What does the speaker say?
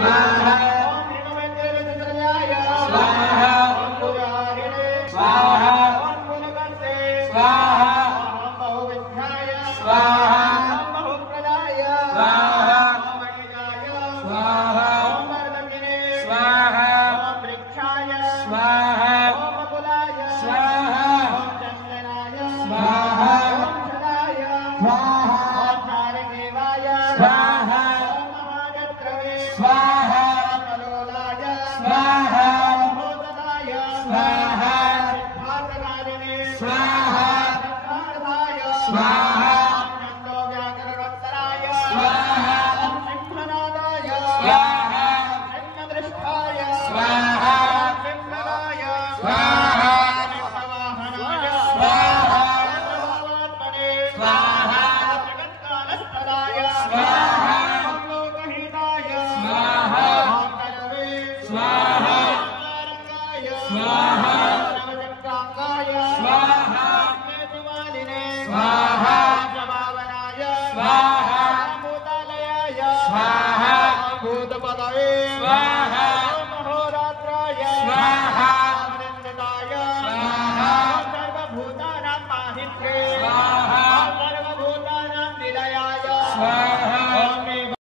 स्वाहा ओम हिमवंतरचन्द्रयाय स्वाहा ओम पुराहिणे स्वाहा ओम गुणकर्ते स्वाहा ओम बहुविद्याय स्वाहा ओम बहुप्रदाय स्वाहा ओम अनिजाय स्वाहा ओम वरदगिने स्वाहा ओम वृक्षाय स्वाहा ओम कुलाय स्वाहा ओम चन्दनाय स्वाहा ओम सदाय स्वाहा ओम धारकेवाय स्वाहा ओम महाजत्रवे स्वाहा ओम कलोलाय स्वाहा ओम भूतदाय स्वाहा सिद्धार्थकारिणे स्वाहा सिद्धार्थाय स्वाहा ओम छन्दो व्याकरणोत्तराय स्वाहा ओम सिंहनादाय स्वाहा छिन्नदृष्टाय स्वाहा ओम पिङ्गलाय स्वाहा नित्यवाहनाय स्वाहा सर्वभवात्मने स्वाहा जगत्कालस्थलाय स्वाहा ओम लोकहिताय स्वाहा ओम कलवे स्वाहा रङ्गाय स्वाहा नवचक्राङ्गाय स्वाहा केतुमालिने स्वाहा जवावनाय स्वाहा भूतालयाय स्वाहा भूतपदये स्वाहा ओम अहोरात्राय स्वाहा